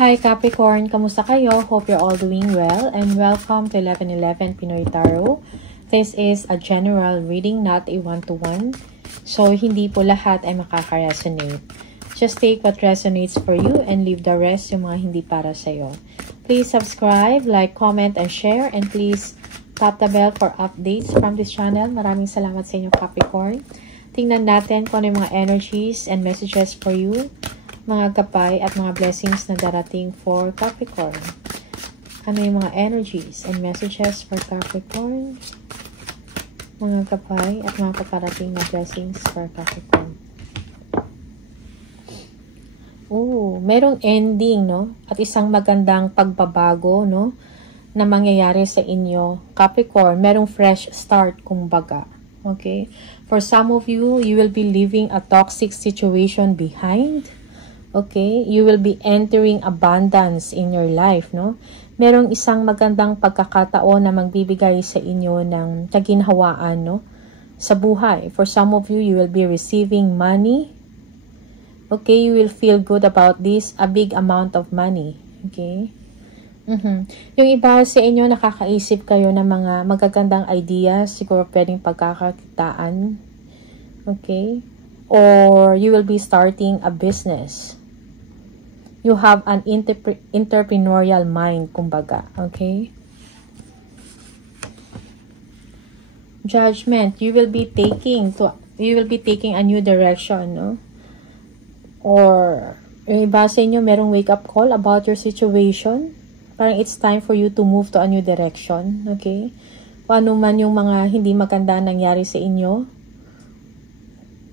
Hi Capricorn, kamusta kayo? Hope you're all doing well and welcome to 1111 Pinoy Tarot. This is a general reading, not a one-to-one. So, hindi po lahat ay makaka-resonate. Just take what resonates for you and leave the rest yung mga hindi para sa'yo. Please subscribe, like, comment, and share. And please tap the bell for updates from this channel. Maraming salamat sa inyo Capricorn. Tingnan natin kung ano yung mga energies and messages for you, mga gabay at mga blessings na darating for Capricorn. Ano yung mga energies and messages for Capricorn, mga gabay at mga paparating na blessings for Capricorn. Merong ending, no? At isang magandang pagbabago, no? Na mangyayari sa inyo. Capricorn, merong fresh start, kumbaga. Okay? For some of you, you will be leaving a toxic situation behind. Okay? You will be entering abundance in your life, no? Merong isang magandang pagkakataon na magbibigay sa inyo ng kaginhawaan, no? Sa buhay. For some of you, you will be receiving money. Okay? You will feel good about this, a big amount of money. Okay? Yung iba sa inyo, nakakaisip kayo ng mga magagandang ideas, siguro pwedeng pagkakakitaan. Okay? Or you will be starting a business. You have an entrepreneurial mind, kumbaga. Okay? Judgment. You will be taking a new direction, no? Or yung iba sa inyo, merong wake-up call about your situation. Parang it's time for you to move to a new direction. Okay? Kung ano man yung mga hindi maganda nangyari sa inyo,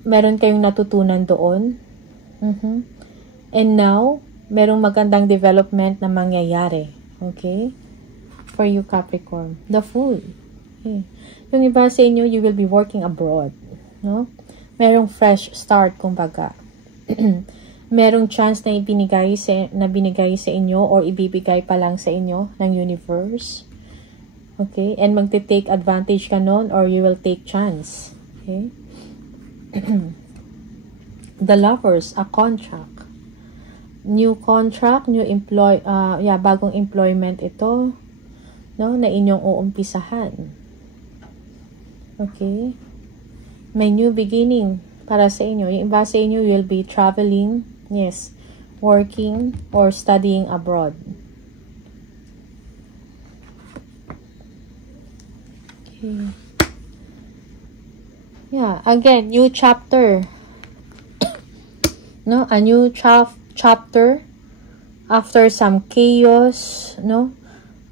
meron kayong natutunan doon. And now, merong magandang development na mangyayari. Okay? For you, Capricorn. The Fool. Okay. Yung iba sa inyo, you will be working abroad. No? Merong fresh start, kumbaga. Merong chance na binigay sa inyo or ibibigay pa lang sa inyo ng universe. Okay? And magte-take advantage ka nun or you will take chance. Okay? The Lovers, a contract. New contract, bagong employment ito, no, na inyong uumpisahan. Okay? May new beginning para sa inyo. Yung iba sa inyo will be traveling, yes, working or studying abroad. Okay. Yeah, again, new chapter. No, a new chapter after some chaos, no?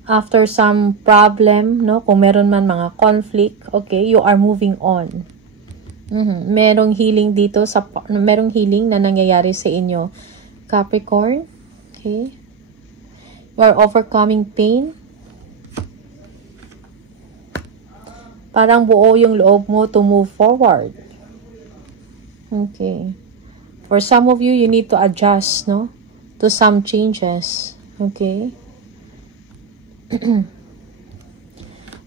After some problem, no? Kung meron man mga conflict, okay, you are moving on. Merong healing dito, merong healing na nangyayari sa inyo, Capricorn. Okay? You are overcoming pain. Parang buo yung loob mo to move forward. Okay. For some of you, you need to adjust, no? To some changes. Okay?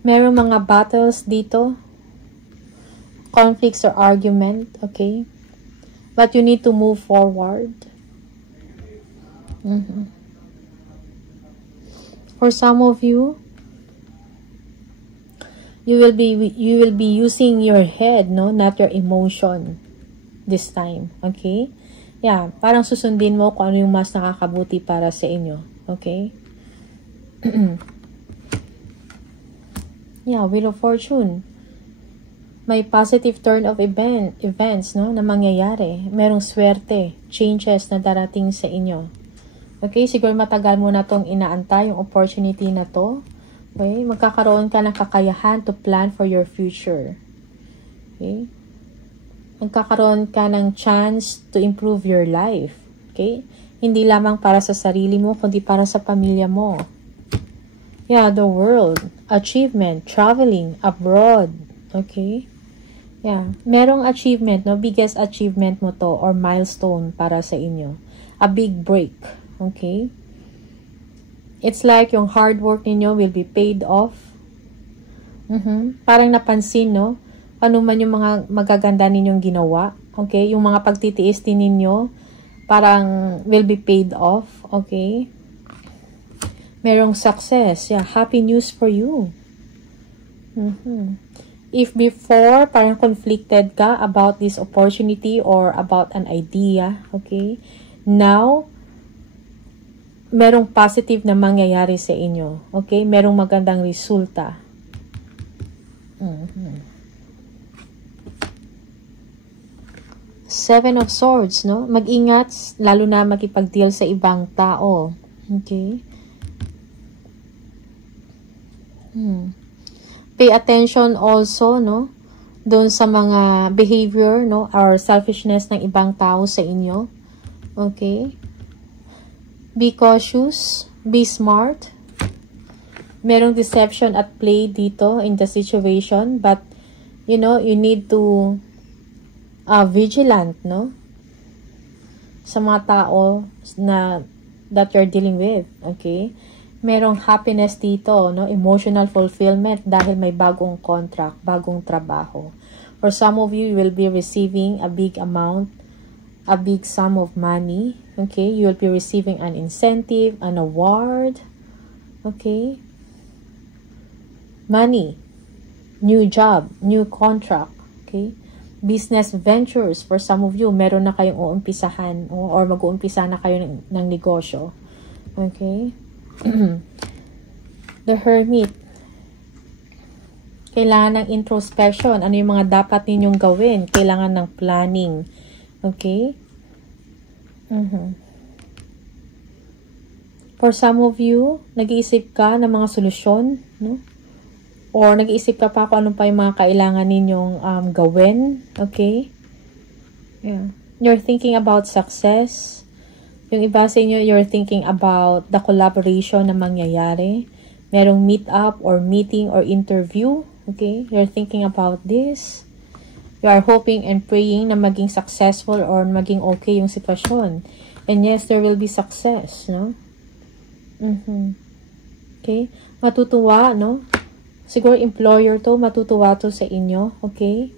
Merong mga battles dito. Conflicts or argument, okay? But you need to move forward. For some of you, you will be using your head, no, not your emotion this time, okay? Yeah, parang susundin mo kung ano yung mas nakakabuti para sa inyo, okay? Yeah, Wheel of Fortune. May positive turn of events, no, na mangyayari. Merong swerte, changes na darating sa inyo. Okay, siguro matagal mo na tong inaantay yung opportunity na to. Okay, magkakaroon ka ng kakayahan to plan for your future. Okay, magkakaroon ka ng chance to improve your life. Okay, hindi lamang para sa sarili mo, kundi para sa pamilya mo. Yeah, the world, achievement, traveling abroad. Okay. Yeah, merong achievement, no? Biggest achievement mo to or milestone para sa inyo. A big break, okay? It's like yung hard work ninyo will be paid off. Parang napansin, no? Ano man yung mga magaganda ninyong ginawa, okay? Yung mga pagtitiis din ninyo, parang will be paid off, okay? Merong success. Yeah, happy news for you. If before, parang conflicted ka about this opportunity or about an idea, okay? Now, merong positive na mangyayari sa inyo, okay? Merong magandang resulta. Seven of Swords, no? Mag-ingat, lalo na makipag-deal sa ibang tao, okay? Pay attention also, no, doon sa mga behavior, no, or selfishness ng ibang tao sa inyo. Okay? Be cautious, be smart. Merong deception at play dito in the situation, but you know, you need to vigilant, no, sa mga tao na that you're dealing with. Okay? Merong happiness dito, no? Emotional fulfillment dahil may bagong contract, bagong trabaho. For some of you, you will be receiving a big amount, a big sum of money. Okay? You will be receiving an incentive, an award. Okay? Money, new job, new contract. Okay? Business ventures. For some of you, meron na kayong uumpisahan or mag-uumpisa na kayo ng negosyo. Okay? The Hermit. Kailangan ng introspection. Ano yung mga dapat ninyong gawin? Kailangan ng planning. Okay? For some of you, nag-iisip ka ng mga solusyon, no? Or nag-iisip ka pa kung ano pa yung mga kailangan ninyong gawin. Okay? Yeah. You're thinking about success. Yung iba sa inyo, you're thinking about the collaboration na mangyayari. Merong meet-up or meeting or interview. Okay? You're thinking about this. You are hoping and praying na maging successful or maging okay yung sitwasyon. And yes, there will be success, no? Okay? Matutuwa, no? Siguro employer to, matutuwa to sa inyo. Okay?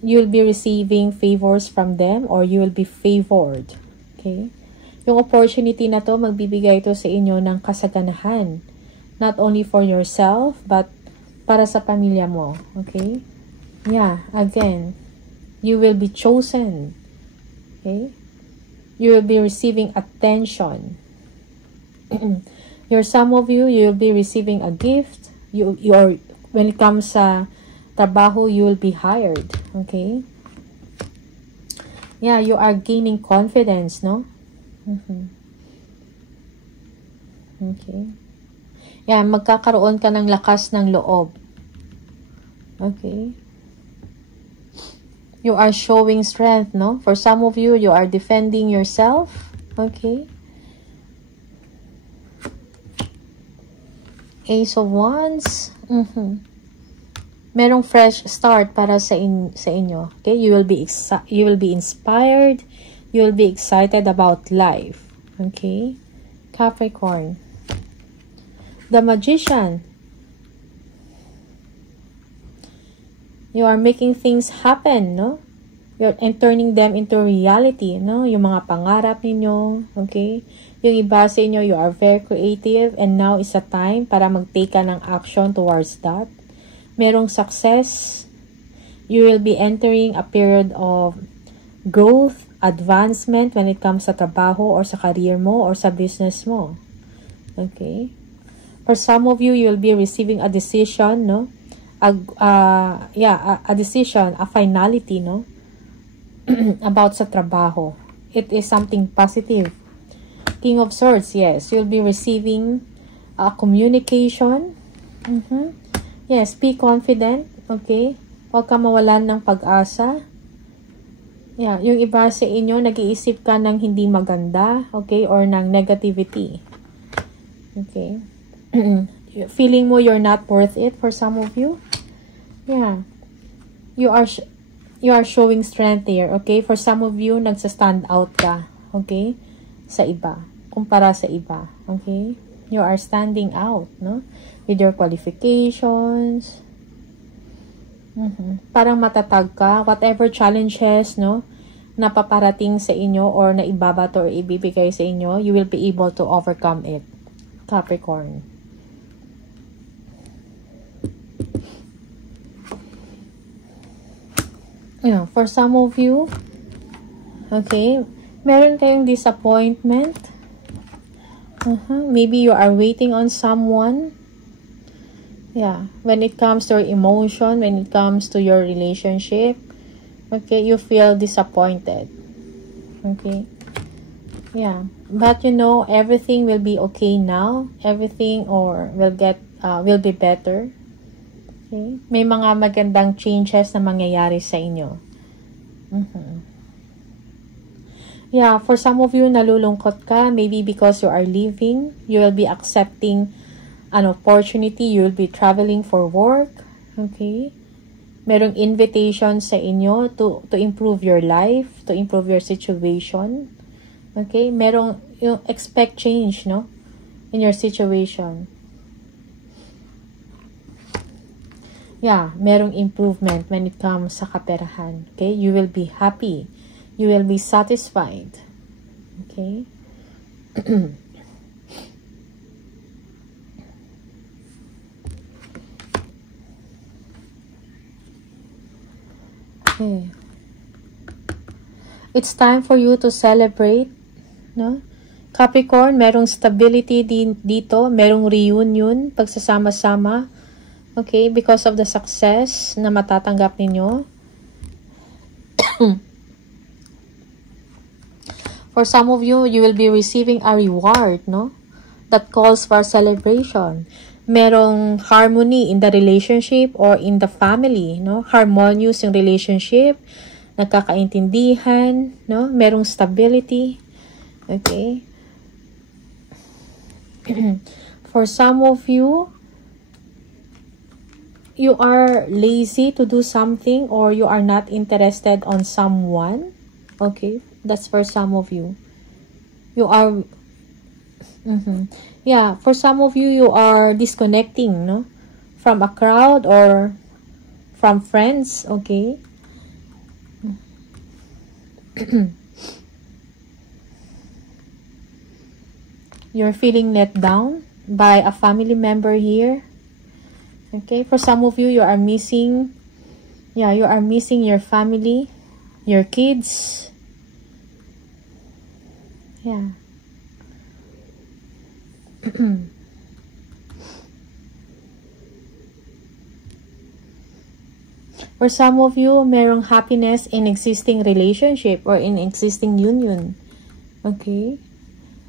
You'll be receiving favors from them or you will be favored. Okay? Yung opportunity na to, magbibigay ito sa inyo ng kasaganahan. Not only for yourself, but para sa pamilya mo. Okay? Yeah, again, you will be chosen. Okay? You will be receiving attention. Some of you, you will be receiving a gift. When it comes sa trabaho, you will be hired. Okay? Yeah, you are gaining confidence, no? Okay. Yan, magkakaroon ka ng lakas ng loob. Okay. You are showing strength, no? For some of you, you are defending yourself. Okay. Ace of Wands. Merong fresh start para sa inyo. Okay? You will be inspired. You will be excited about life. Okay? Capricorn. The Magician. You are making things happen, no? And turning them into reality, no? Yung mga pangarap ninyo, okay? Yung iba sa inyo, you are very creative and now is a time para mag-take ka ng action towards that. Merong success. You will be entering a period of growth, advancement when it comes sa trabaho or sa career mo or sa business mo. Okay? For some of you, you'll be receiving a decision, no? A decision, a finality, no? About sa trabaho. It is something positive. King of Swords, yes. You'll be receiving communication. Yes, be confident. Okay? Huwag ka mawalan ng pag-asa. Yeah, yung iba sa inyo, nag-iisip ka ng hindi maganda, okay, or ng negativity. Okay. Feeling mo you're not worth it for some of you. Yeah. You are showing strength here, okay? For some of you, nagsa-stand out ka, okay? Sa iba, kumpara sa iba, okay? You are standing out, no? With your qualifications. Parang matatag ka, whatever challenges, no, napaparating sa inyo or naibabato or ibibigay sa inyo, you will be able to overcome it. Capricorn. Yeah, for some of you, okay, meron kayong disappointment. Maybe you are waiting on someone. Yeah, when it comes to your emotion, when it comes to your relationship, okay, you feel disappointed. Okay, yeah, but you know, everything will be okay now. Everything will be better. Okay, may mga magandang changes na mangyayari sa inyo. Yeah, for some of you, nalulungkot ka, maybe because you are leaving, you will be accepting an opportunity, you will be traveling for work, okay? Merong invitation sa inyo to improve your life, to improve your situation, okay? Merong, you expect change, no? In your situation. Yeah, merong improvement when it comes sa kaperahan. Okay? You will be happy. You will be satisfied. Okay? Okay. It's time for you to celebrate. No? Capricorn, merong stability din dito. Merong reunion, pagsasama-sama. Okay, because of the success na matatanggap ninyo. For some of you, you will be receiving a reward, no? That calls for celebration. Merong harmony in the relationship or in the family, no? Harmonious yung relationship, nagkakaintindihan, no? Merong stability. Okay? For some of you, you are lazy to do something or you are not interested on someone. Okay, that's for some of you. You are yeah, for some of you, you are disconnecting, no, from a crowd or from friends. Okay. You're feeling let down by a family member here. Okay, for some of you, you are missing your family, your kids. Yeah. For some of you, merong happiness in existing relationship or in existing union. Okay.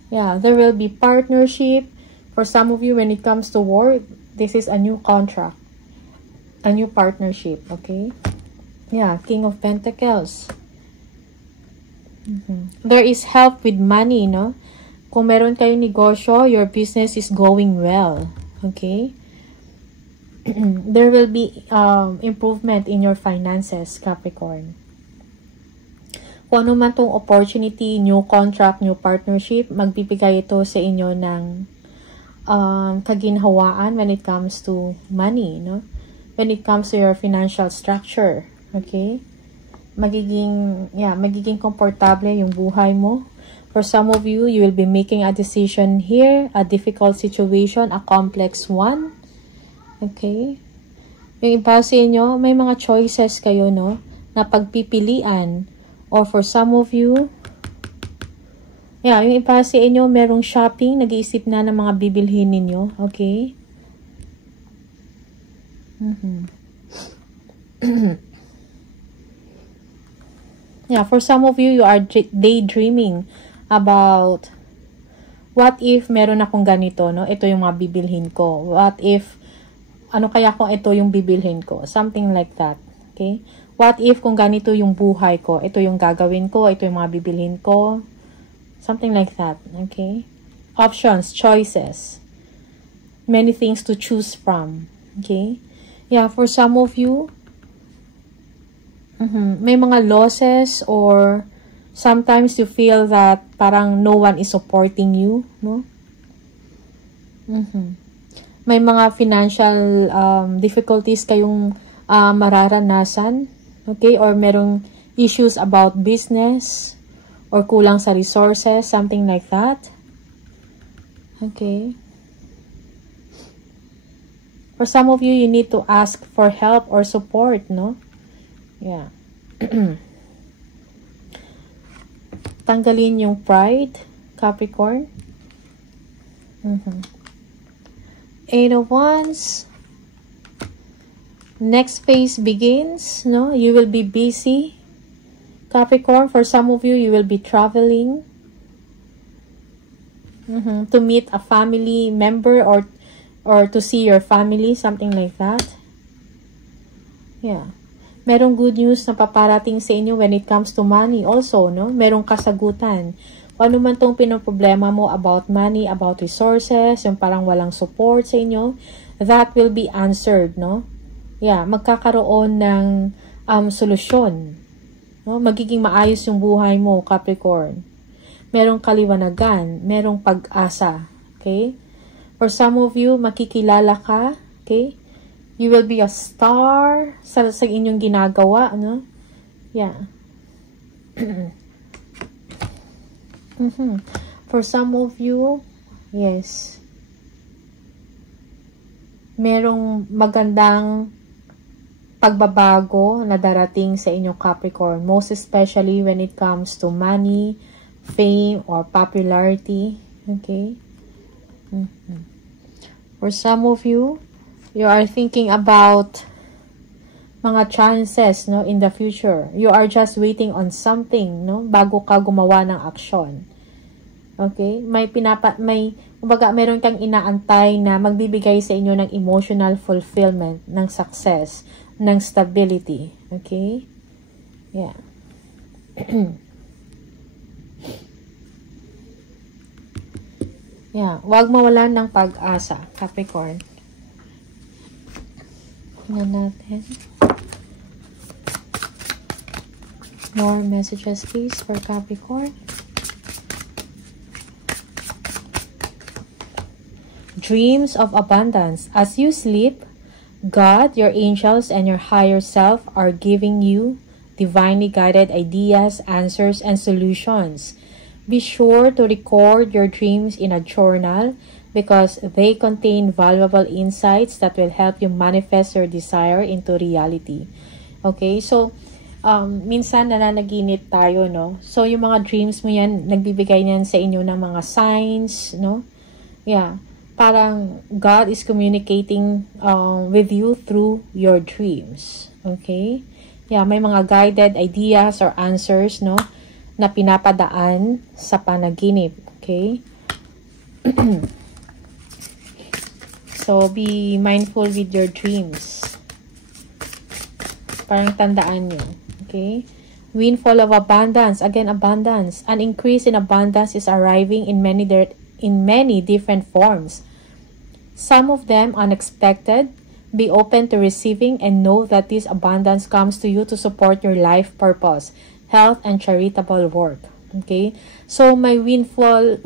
Yeah, there will be partnership. For some of you, when it comes to work, this is a new contract, a new partnership, okay? Yeah, King of Pentacles. There is help with money, no? Kung meron kayong negosyo, your business is going well, okay? There will be improvement in your finances, Capricorn. Kung ano man tong opportunity, new contract, new partnership, magbibigay ito sa inyo ng kaginhawaan when it comes to money, no? When it comes to your financial structure, okay? Magiging komportable yung buhay mo. For some of you, you will be making a decision here, a difficult situation, a complex one, okay? Yung iba sa inyo, may mga choices kayo, no? Na pagpipilian. Or for some of you, yeah, yung iba sa inyo, merong shopping, nag-iisip na ng mga bibilhin ninyo. Okay? Yeah, for some of you, you are daydreaming about what if meron akong ganito, no? Ito yung mga bibilhin ko. What if, ano kaya kung ito yung bibilhin ko? Something like that. Okay? What if kung ganito yung buhay ko? Ito yung gagawin ko, ito yung mga bibilhin ko. Something like that, okay? Options, choices. Many things to choose from, okay? Yeah, for some of you, may mga losses or sometimes you feel that parang no one is supporting you, no? May mga financial difficulties kayong mararanasan, okay? Or merong issues about business, or kulang sa resources, something like that. Okay. For some of you, you need to ask for help or support, no? Yeah. Tanggalin yung pride, Capricorn. Eight of Wands. Next phase begins, no? You will be busy, Capricorn. For some of you, you will be traveling to meet a family member or to see your family, something like that. Yeah. Merong good news na paparating sa inyo when it comes to money also, no? Merong kasagutan. Kung ano man tong pinoproblema mo about money, about resources, yung parang walang support sa inyo, that will be answered, no? Yeah, magkakaroon ng solusyon. No? Magiging maayos yung buhay mo, Capricorn. Merong kaliwanagan, merong pag-asa, okay? For some of you, makikilala ka, okay? You will be a star sa inyong ginagawa, no? Yeah. For some of you, yes. Merong magandang pagbabago na darating sa inyong Capricorn. Most especially when it comes to money, fame, or popularity. Okay? For some of you, you are thinking about mga chances, no, in the future. You are just waiting on something, no, bago ka gumawa ng aksyon. Okay? Kumbaga, meron kang inaantay na magbibigay sa inyo ng emotional fulfillment, ng success, ng stability. Okay? Yeah. Yeah. Huwag mawalan ng pag-asa, Capricorn. Tingnan natin. More messages, please, for Capricorn. Dreams of abundance. As you sleep, God, your angels, and your higher self are giving you divinely guided ideas, answers, and solutions. Be sure to record your dreams in a journal because they contain valuable insights that will help you manifest your desire into reality. Okay, so, minsan nananaginip tayo, no? So, yung mga dreams mo yan, nagbibigay niyan sa inyo ng mga signs, no? Yeah, parang God is communicating with you through your dreams. Okay? Yeah, may mga guided ideas or answers, no? Na pinapadaan sa panaginip. Okay? So, be mindful with your dreams. Parang tandaan nyo. Okay? Windfall of abundance. Again, abundance. An increase in abundance is arriving in many different forms. Some of them unexpected. Be open to receiving and know that this abundance comes to you to support your life purpose, health, and charitable work. Okay? So, may windfall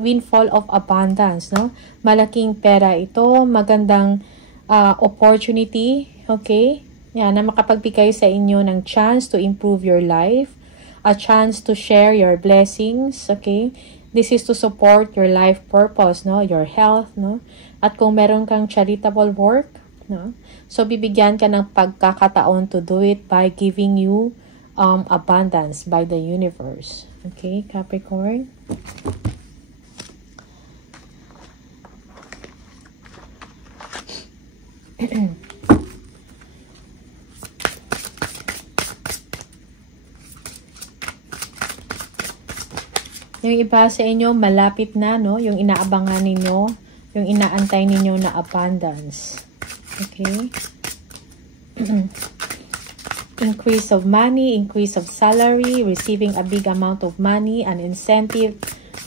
of abundance, no? Malaking pera ito, magandang opportunity, okay? Yan, na makapagbigay sa inyo ng chance to improve your life, a chance to share your blessings, okay? This is to support your life purpose, no? Your health, no? At kung meron kang charitable work, no? So, bibigyan ka ng pagkakataon to do it by giving you abundance by the universe. Okay, Capricorn? Yung iba sa inyo, malapit na, no? Yung inaabangan ninyo, yung inaantay ninyo na abundance. Okay? Increase of money, increase of salary, receiving a big amount of money, an incentive,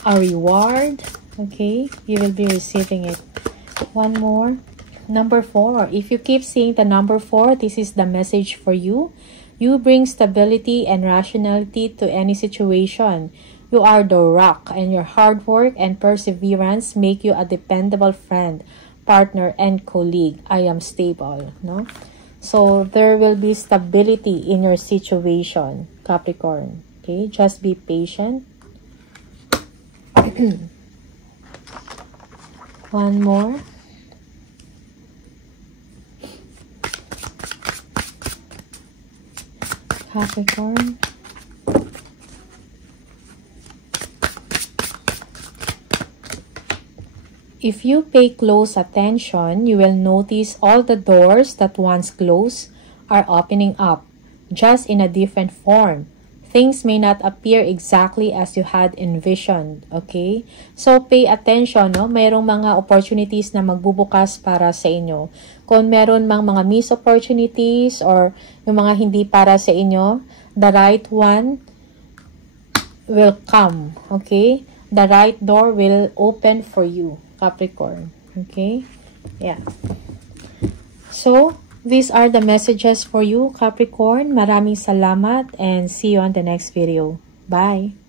a reward. Okay? You will be receiving it. One more. Number 4. If you keep seeing the number 4, this is the message for you. You bring stability and rationality to any situation. You are the rock, and your hard work and perseverance make you a dependable friend, partner, and colleague. I am stable, no? So, there will be stability in your situation, Capricorn. Okay? Just be patient. One more. Capricorn. If you pay close attention, you will notice all the doors that once closed are opening up, just in a different form. Things may not appear exactly as you had envisioned, okay? So, pay attention, no? Mayroong mga opportunities na magbubukas para sa inyo. Kung meron mang mga missed opportunities or yung mga hindi para sa inyo, the right one will come, okay? The right door will open for you, Capricorn, okay? Yeah. So, these are the messages for you, Capricorn. Maraming salamat and see you on the next video. Bye!